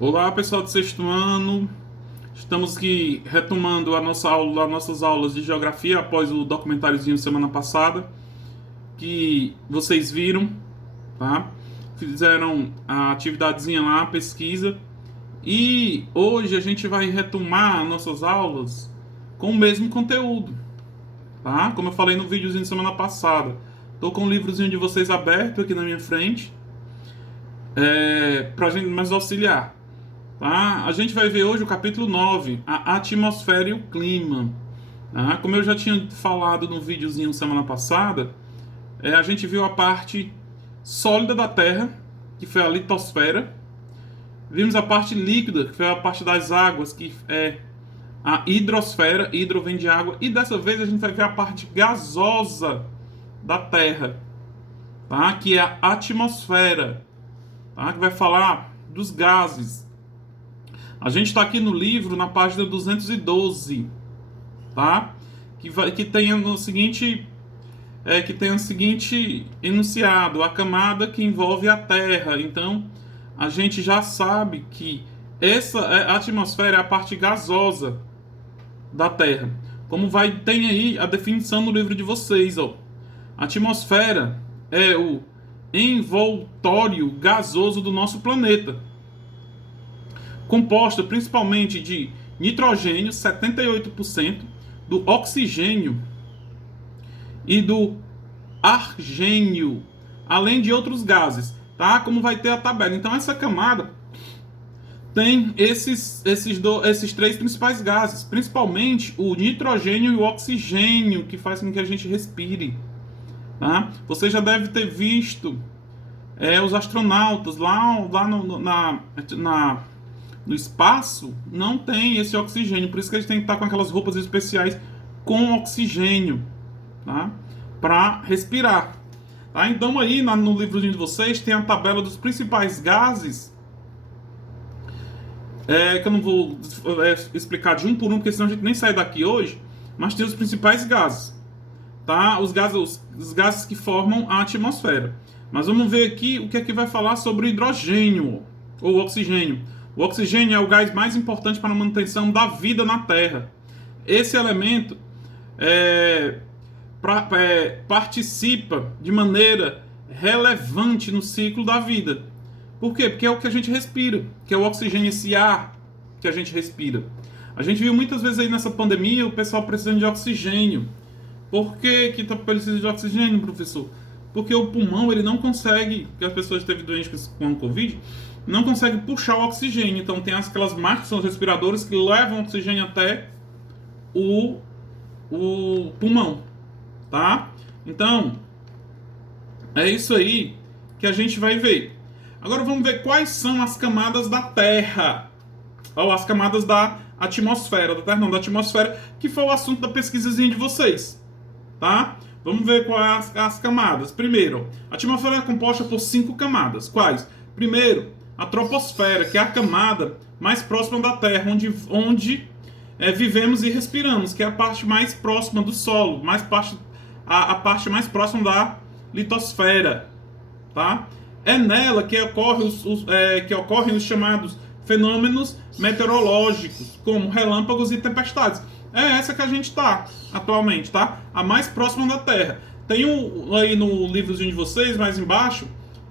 Olá, pessoal do sexto ano. Estamos aqui retomando a nossa aula, as nossas aulas de geografia após o documentáriozinho semana passada que vocês viram, tá? Fizeram a atividadezinha lá, a pesquisa. E hoje a gente vai retomar nossas aulas com o mesmo conteúdo, tá? Como eu falei no videozinho de semana passada. Tô com o livrozinho de vocês aberto aqui na minha frente, pra gente mais auxiliar. Tá? A gente vai ver hoje o capítulo 9, a atmosfera e o clima. Tá? Como eu já tinha falado no videozinho semana passada, a gente viu a parte sólida da Terra, que foi a litosfera. Vimos a parte líquida, que foi a parte das águas, que é a hidrosfera. Hidro vem de água. E dessa vez a gente vai ver a parte gasosa da Terra, tá? Que é a atmosfera, tá? Que vai falar dos gases. A gente está aqui no livro, na página 212, tá? Que tem o seguinte, que tem o seguinte enunciado: a camada que envolve a Terra. Então, a gente já sabe que a atmosfera é a parte gasosa da Terra. Tem aí a definição no livro de vocês, ó. A atmosfera é o envoltório gasoso do nosso planeta, composta principalmente de nitrogênio, 78%, do oxigênio e do argênio, além de outros gases, tá? Como vai ter a tabela. Então essa camada tem esses três principais gases, principalmente o nitrogênio e o oxigênio, que faz com que a gente respire, tá? Você já deve ter visto os astronautas lá no espaço, não tem esse oxigênio, por isso que eles têm que estar com aquelas roupas especiais com oxigênio, tá? Para respirar, tá? Então aí no livrozinho de vocês tem a tabela dos principais gases, que eu não vou explicar de um por um, porque senão a gente nem sai daqui hoje, mas tem os principais gases, tá? Os gases que formam a atmosfera. Mas vamos ver aqui o que é que vai falar sobre o hidrogênio ou oxigênio. O oxigênio é o gás mais importante para a manutenção da vida na Terra. Esse elemento participa de maneira relevante no ciclo da vida. Por quê? Porque é o que a gente respira, que é o oxigênio, esse ar que a gente respira. A gente viu muitas vezes aí nessa pandemia o pessoal precisando de oxigênio. Por que que precisa de oxigênio, professor? Porque o pulmão ele não consegue, que as pessoas que esteve doentes com a Covid, não consegue puxar o oxigênio. Então tem aquelas máquinas, são os respiradores que levam o oxigênio até o pulmão, tá? Então, é isso aí que a gente vai ver. Agora vamos ver quais são as camadas da Terra. Ou as camadas da atmosfera, da Terra não, da atmosfera, que foi o assunto da pesquisazinha de vocês, tá? Vamos ver quais as camadas. Primeiro, a atmosfera é composta por 5 camadas. Quais? Primeiro, a troposfera, que é a camada mais próxima da Terra, onde vivemos e respiramos, que é a parte mais próxima do solo, a parte mais próxima da litosfera, tá? É nela que ocorrem os chamados fenômenos meteorológicos, como relâmpagos e tempestades. É essa que a gente está atualmente, tá? A mais próxima da Terra. Tem aí no livrozinho de vocês, mais embaixo,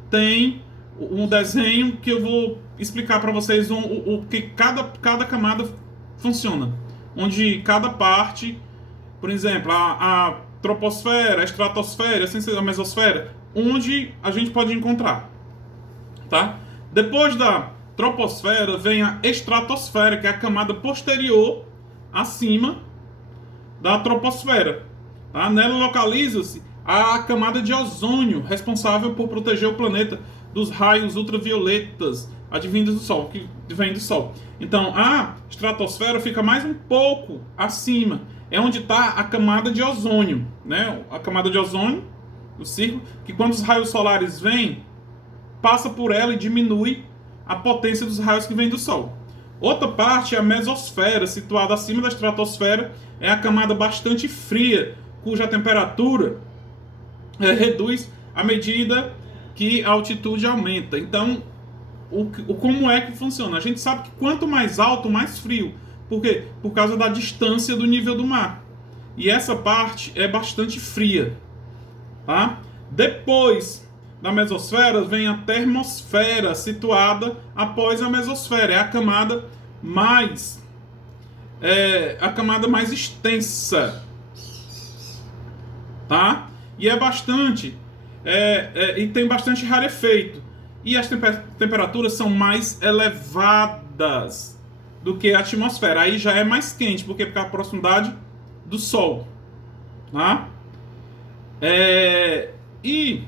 tem um desenho que eu vou explicar para vocês o que cada camada funciona. Onde cada parte, por exemplo, a troposfera, a estratosfera, a mesosfera, onde a gente pode encontrar, tá? Depois da troposfera vem a estratosfera, que é a camada posterior acima da troposfera, tá? Nela localiza-se a camada de ozônio, responsável por proteger o planeta dos raios ultravioletas advindos do Sol, que vem do Sol. Então, a estratosfera fica mais um pouco acima, é onde está a camada de ozônio, né? A camada de ozônio, o círculo, que quando os raios solares vêm, passa por ela e diminui a potência dos raios que vêm do Sol. Outra parte é a mesosfera, situada acima da estratosfera, é a camada bastante fria, cuja temperatura reduz à medida que a altitude aumenta. Então, como é que funciona? A gente sabe que quanto mais alto, mais frio. Por quê? Por causa da distância do nível do mar. E essa parte é bastante fria. Tá? Depois da mesosfera vem a termosfera, situada após a mesosfera. É a camada mais extensa. Tá? E é bastante e tem bastante rarefeito. E as temperaturas são mais elevadas do que a atmosfera. Aí já é mais quente, porque por causa da proximidade do Sol. Tá? E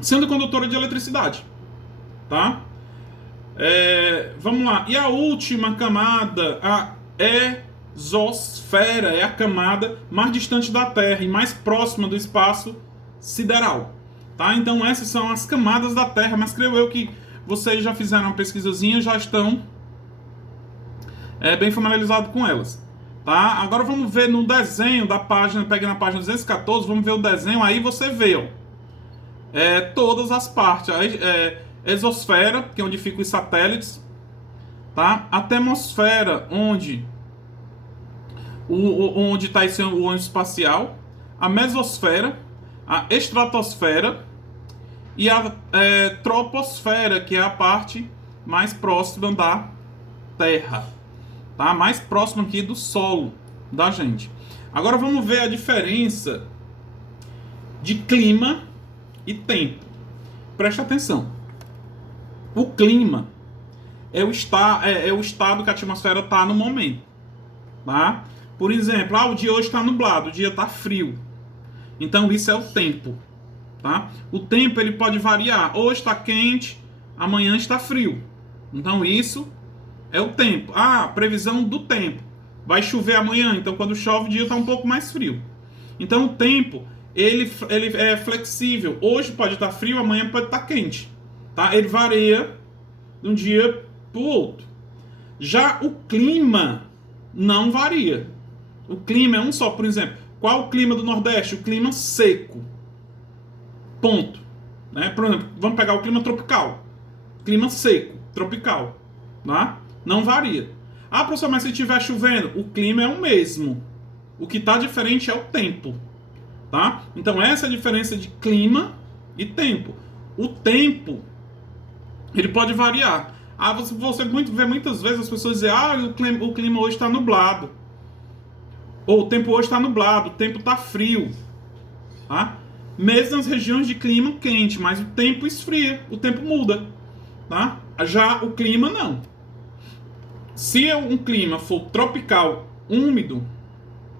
sendo condutora de eletricidade. Tá? Vamos lá. E a última camada, a exosfera, é a camada mais distante da Terra e mais próxima do espaço sideral. Tá? Então essas são as camadas da Terra, mas creio eu que vocês já fizeram uma pesquisazinha, já estão bem familiarizados com elas. Tá? Agora vamos ver no desenho da página, peguei na página 214, vamos ver o desenho, aí você vê ó, todas as partes. Exosfera, que é onde ficam os satélites, tá? A termosfera, onde está esse o ônibus espacial, a mesosfera, a estratosfera e a troposfera, que é a parte mais próxima da Terra, tá? Mais próxima aqui do solo da gente. Agora vamos ver a diferença de clima e tempo. Presta atenção. O clima é o estado que a atmosfera está no momento. Tá? Por exemplo, o dia hoje está nublado, o dia está frio. Então isso é o tempo. Tá? O tempo ele pode variar. Hoje está quente, amanhã está frio. Então isso é o tempo. Previsão do tempo. Vai chover amanhã, então quando chove o dia está um pouco mais frio. Então o tempo ele é flexível. Hoje pode estar frio, amanhã pode estar quente. Tá? Ele varia de um dia para o outro. Já o clima não varia. O clima é um só. Por exemplo, qual o clima do Nordeste? O clima seco. Ponto. Né? Por exemplo, vamos pegar o clima tropical. Clima seco, tropical. Tá? Não varia. Professor, mas se estiver chovendo, o clima é o mesmo. O que está diferente é o tempo. Tá? Então essa é a diferença de clima e tempo. O tempo ele pode variar. Você vê muitas vezes as pessoas dizem, o clima hoje está nublado. Ou o tempo hoje está nublado, o tempo está frio. Tá? Mesmo nas regiões de clima quente, mas o tempo esfria, o tempo muda. Tá? Já o clima não. Se um clima for tropical, úmido,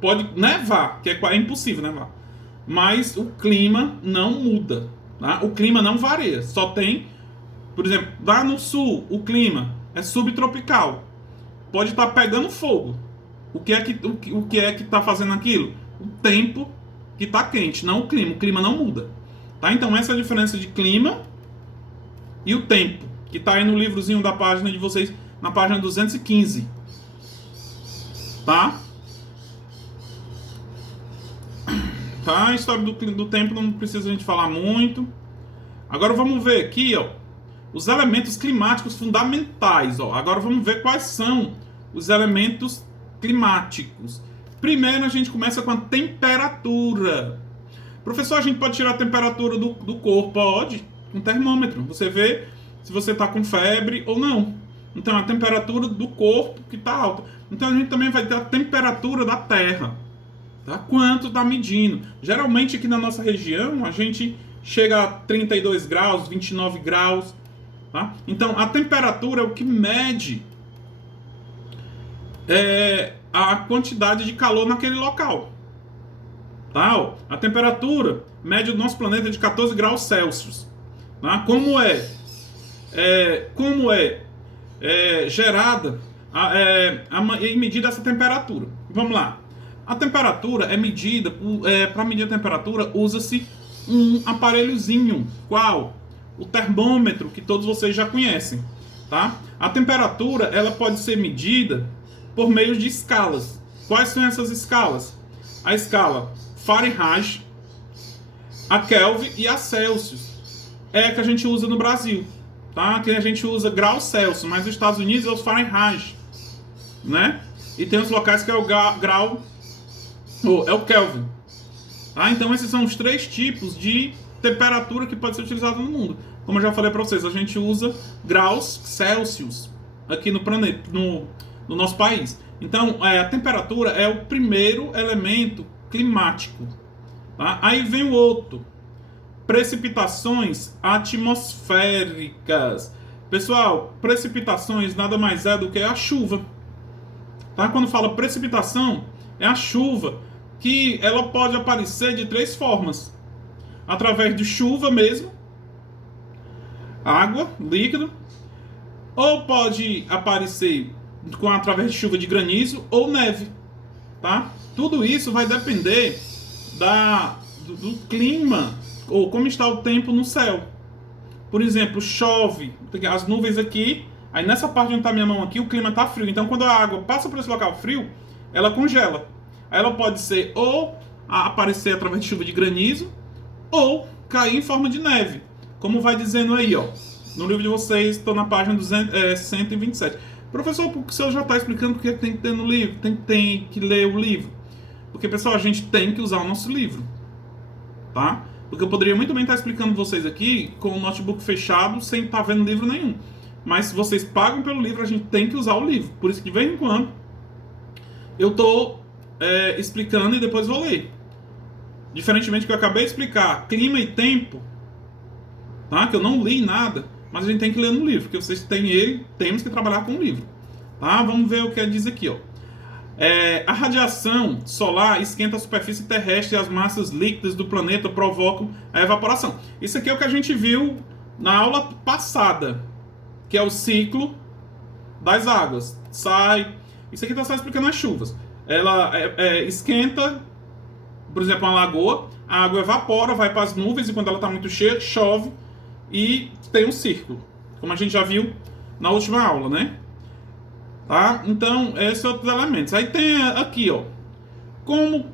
pode nevar, que é impossível nevar. Mas o clima não muda. Tá? O clima não varia. Só tem, por exemplo, lá no sul, o clima é subtropical. Pode estar pegando fogo. O que é que está fazendo aquilo? O tempo que está quente, não o clima. O clima não muda. Tá? Então essa é a diferença de clima e o tempo, que está aí no livrozinho da página de vocês, na página 215. Tá? Tá? A história do tempo não precisa a gente falar muito. Agora vamos ver aqui, ó, os elementos climáticos fundamentais. Ó. Agora vamos ver quais são os elementos climáticos. Primeiro a gente começa com a temperatura. Professor, a gente pode tirar a temperatura do corpo? Pode, com termômetro. Você vê se você está com febre ou não. Então a temperatura do corpo que está alta. Então a gente também vai ter a temperatura da Terra. Tá? Quanto está medindo? Geralmente aqui na nossa região a gente chega a 32 graus, 29 graus. Tá? Então a temperatura é o que mede a quantidade de calor naquele local. Tá? A temperatura média do nosso planeta é de 14 graus Celsius. Tá? Como é gerada e medida essa temperatura? Vamos lá. A temperatura é medida, para medir a temperatura usa-se um aparelhozinho. Qual? O termômetro, que todos vocês já conhecem. Tá? A temperatura ela pode ser medida por meio de escalas. Quais são essas escalas? A escala Fahrenheit, a Kelvin e a Celsius. É a que a gente usa no Brasil. tá? Aqui a gente usa graus Celsius, mas nos Estados Unidos é o Fahrenheit, né? E tem os locais que é o grau, é o Kelvin, tá? Então esses são os 3 tipos de temperatura que pode ser utilizada no mundo. Como eu já falei para vocês, a gente usa graus Celsius aqui no planeta, no nosso país. Então, a temperatura é o primeiro elemento climático. Tá? Aí vem o outro. Precipitações atmosféricas. Pessoal, precipitações nada mais é do que a chuva. Tá? Quando fala precipitação, é a chuva, que ela pode aparecer de 3 formas. Através de chuva mesmo, água, líquido, ou pode aparecer através de chuva de granizo ou neve, tá? Tudo isso vai depender do clima ou como está o tempo no céu. Por exemplo, chove, as nuvens aqui, aí nessa parte onde está minha mão aqui, o clima está frio. Então quando a água passa por esse local frio, ela congela. Aí ela pode ser ou aparecer através de chuva de granizo ou cair em forma de neve, como vai dizendo aí, ó. No livro de vocês, estou na página 127. Professor, por que o senhor já está explicando o que tem que ter no livro? Tem que ler o livro. Porque, pessoal, a gente tem que usar o nosso livro. Tá? Porque eu poderia muito bem estar explicando vocês aqui com o notebook fechado, sem estar vendo livro nenhum. Mas se vocês pagam pelo livro, a gente tem que usar o livro. Por isso que, de vez em quando, eu estou explicando e depois vou ler. Diferentemente do que eu acabei de explicar, clima e tempo, tá? Que eu não li nada, mas a gente tem que ler no livro, porque vocês têm ele, temos que trabalhar com o livro. Tá? Vamos ver o que diz aqui, ó. A radiação solar esquenta a superfície terrestre e as massas líquidas do planeta provocam a evaporação. Isso aqui é o que a gente viu na aula passada, que é o ciclo das águas. Isso aqui está só explicando as chuvas. Ela esquenta, por exemplo, uma lagoa, a água evapora, vai para as nuvens e quando ela está muito cheia, chove e tem um círculo, como a gente já viu na última aula, né? Tá? Então, esses são outros elementos. Aí tem aqui, ó, como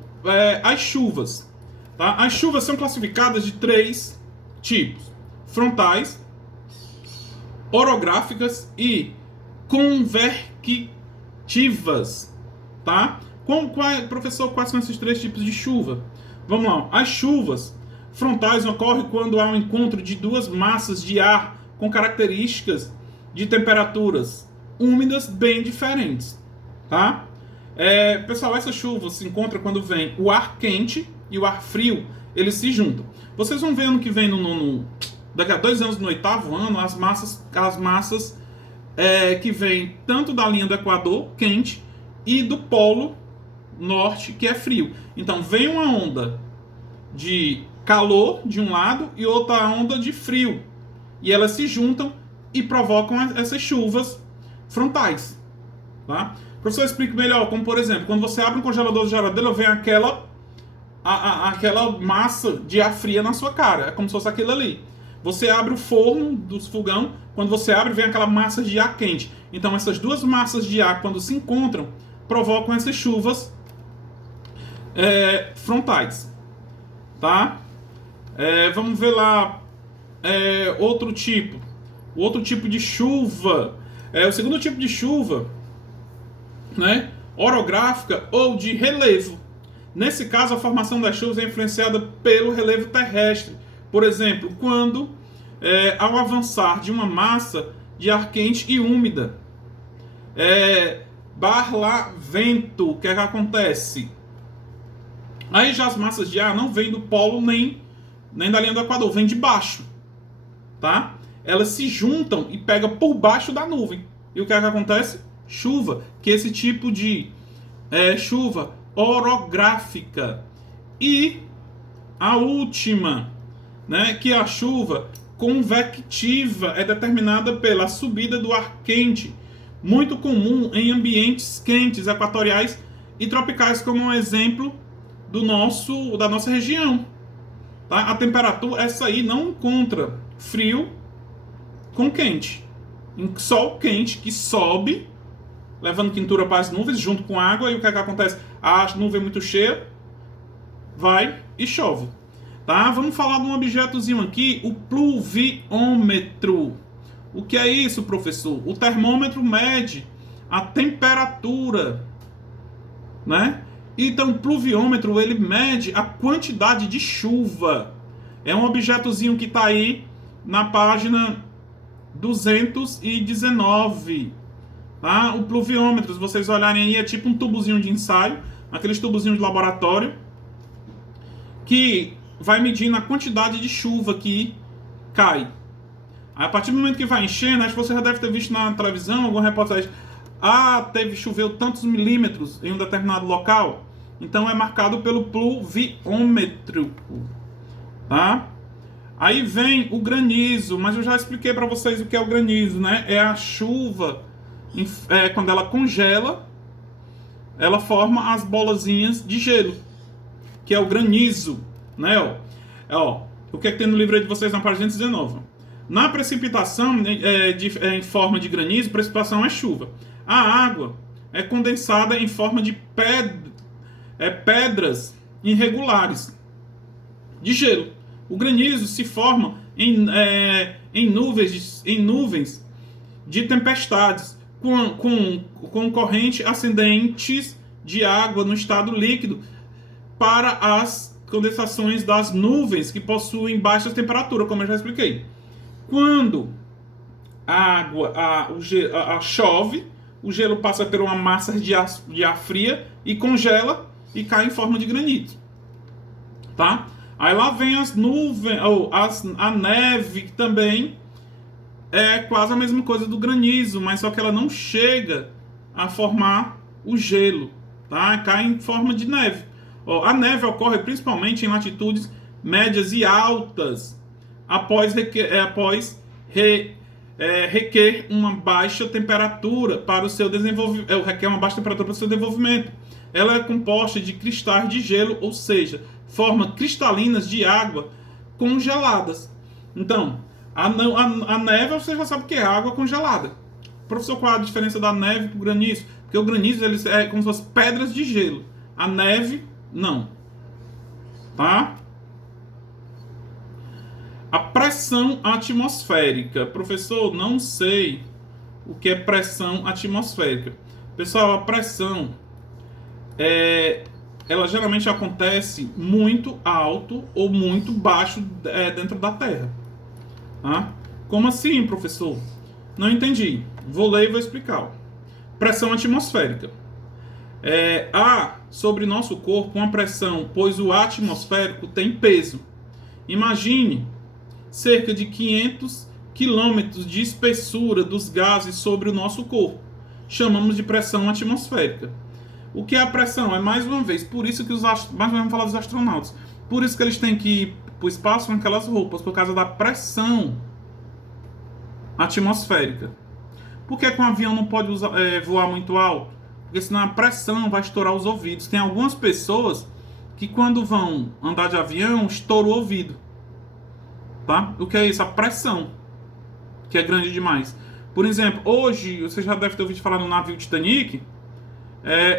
as chuvas. Tá? As chuvas são classificadas de 3 tipos: frontais, orográficas e convectivas. Tá? Professor, quais são esses 3 tipos de chuva? Vamos lá. As chuvas frontais ocorrem quando há um encontro de 2 massas de ar com características de temperaturas úmidas bem diferentes, tá? Pessoal, essa chuva se encontra quando vem o ar quente e o ar frio, eles se juntam. Vocês vão ver ano que vem, daqui a 2 anos, no 8º ano, as massas que vêm tanto da linha do Equador, quente, e do Polo Norte, que é frio. Então, vem uma onda de calor de um lado e outra onda de frio. E elas se juntam e provocam essas chuvas frontais. Tá? Professor, explique melhor, como por exemplo, quando você abre um congelador de geladeira, vem aquela massa de ar fria na sua cara. É como se fosse aquilo ali. Você abre o forno dos fogão, quando você abre, vem aquela massa de ar quente. Então essas 2 massas de ar, quando se encontram, provocam essas chuvas frontais. Tá? Vamos ver lá outro tipo. O outro tipo de chuva. O segundo tipo de chuva, né, orográfica ou de relevo. Nesse caso, a formação das chuvas é influenciada pelo relevo terrestre. Por exemplo, quando, ao avançar de uma massa de ar quente e úmida, barlavento, o que é que acontece? Aí já as massas de ar não vêm do polo nem da linha do Equador, vêm de baixo, tá? Elas se juntam e pegam por baixo da nuvem. E o que é que acontece? Chuva, que é esse tipo de chuva orográfica. E a última, né, que é a chuva convectiva, é determinada pela subida do ar quente, muito comum em ambientes quentes, equatoriais e tropicais, como um exemplo da nossa região. Tá? A temperatura, essa aí não encontra frio com quente. Sol quente que sobe, levando quentura para as nuvens, junto com água, e o que é que acontece? A nuvem muito cheia, vai e chove. Tá? Vamos falar de um objetozinho aqui, o pluviômetro. O que é isso, professor? O termômetro mede a temperatura, né? Então, o pluviômetro, ele mede a quantidade de chuva. É um objetozinho que está aí na página 219, tá? O pluviômetro, se vocês olharem aí, é tipo um tubozinho de ensaio, aqueles tubozinhos de laboratório, que vai medindo a quantidade de chuva que cai. Aí, a partir do momento que vai enchendo, acho que você já deve ter visto na televisão, alguma reportagem, choveu tantos milímetros em um determinado local, então é marcado pelo pluviômetro, tá? Aí vem o granizo, mas eu já expliquei para vocês o que é o granizo, né? É a chuva, quando ela congela, ela forma as bolazinhas de gelo, que é o granizo, né? O que é que tem no livro aí de vocês na página 19? Na precipitação em forma de granizo, precipitação é chuva. A água é condensada em forma de pedras irregulares de gelo. O granizo se forma em nuvens de tempestades, com corrente ascendentes de água no estado líquido para as condensações das nuvens que possuem baixa temperatura, como eu já expliquei. Quando a água chove, o gelo passa por uma massa de ar fria e congela e cai em forma de granito, tá? Aí lá vem as nuvens, a neve, que também é quase a mesma coisa do granizo, mas só que ela não chega a formar o gelo, tá? Cai em forma de neve. A neve ocorre principalmente em latitudes médias e altas, após requer uma baixa temperatura para o seu desenvolvimento. Requer uma baixa temperatura para o seu desenvolvimento. Ela é composta de cristais de gelo, ou seja, forma cristalinas de água congeladas. Então, a neve, você já sabe o que é água congelada. Professor, qual é a diferença da neve para o granizo? Porque o granizo ele é como se fosse pedras de gelo. A neve, não. Tá? A pressão atmosférica. Professor, não sei o que é pressão atmosférica. Pessoal, a pressão ela geralmente acontece muito alto ou muito baixo dentro da Terra. Tá? Como assim, professor? Não entendi. Vou ler e vou explicar. Pressão atmosférica. Há sobre nosso corpo uma pressão, pois o atmosférico tem peso. Imagine cerca de 500 quilômetros de espessura dos gases sobre o nosso corpo. Chamamos de pressão atmosférica. O que é a pressão? É mais uma vez, por isso que vamos falar dos astronautas. Por isso que eles têm que ir para o espaço com aquelas roupas, por causa da pressão atmosférica. Por que um avião não pode voar muito alto? Porque senão a pressão vai estourar os ouvidos. Tem algumas pessoas que quando vão andar de avião, estoura o ouvido. Tá? O que é isso? A pressão, que é grande demais. Por exemplo, hoje, você já deve ter ouvido falar no navio Titanic.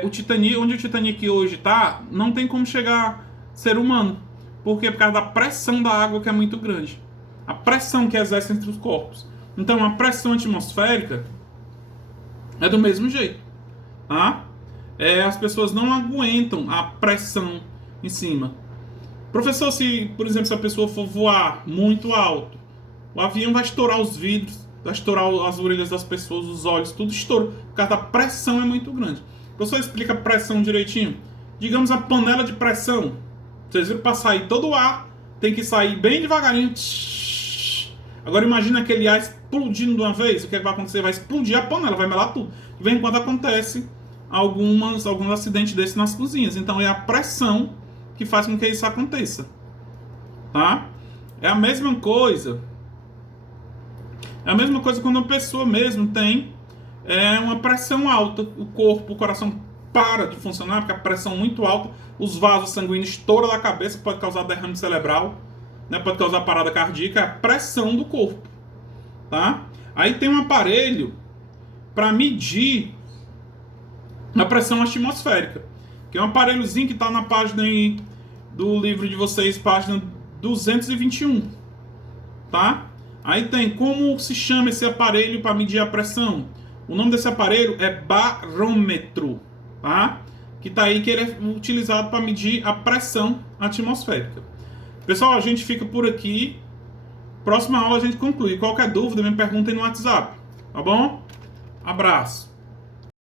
O Titanic, onde o Titanic hoje está, não tem como chegar ser humano. Por quê? Por causa da pressão da água, que é muito grande. A pressão que exerce entre os corpos. Então, a pressão atmosférica é do mesmo jeito. Tá? As pessoas não aguentam a pressão em cima. Professor, por exemplo, se a pessoa for voar muito alto, o avião vai estourar os vidros, vai estourar as orelhas das pessoas, os olhos, tudo estoura. Por causa da pressão é muito grande. O professor explica a pressão direitinho. Digamos a panela de pressão. Vocês viram, para sair todo o ar, tem que sair bem devagarinho. Agora imagina aquele ar explodindo de uma vez. O que vai acontecer? Vai explodir a panela, vai melar tudo. E vem quando acontece alguns acidentes desses nas cozinhas. Então é a pressão que faz com que isso aconteça. Tá? É a mesma coisa. É a mesma coisa quando uma pessoa mesmo tem uma pressão alta. O coração para de funcionar porque a pressão é muito alta. Os vasos sanguíneos estouram da cabeça, pode causar derrame cerebral, né? Pode causar parada cardíaca. É a pressão do corpo. Tá? Aí tem um aparelho para medir a pressão atmosférica, que é um aparelhozinho que está na página aí do livro de vocês, página 221. Tá? Aí tem como se chama esse aparelho para medir a pressão. O nome desse aparelho é barômetro, tá? Que tá aí que ele é utilizado para medir a pressão atmosférica. Pessoal, a gente fica por aqui. Próxima aula a gente conclui. Qualquer dúvida, me perguntem no WhatsApp, tá bom? Abraço.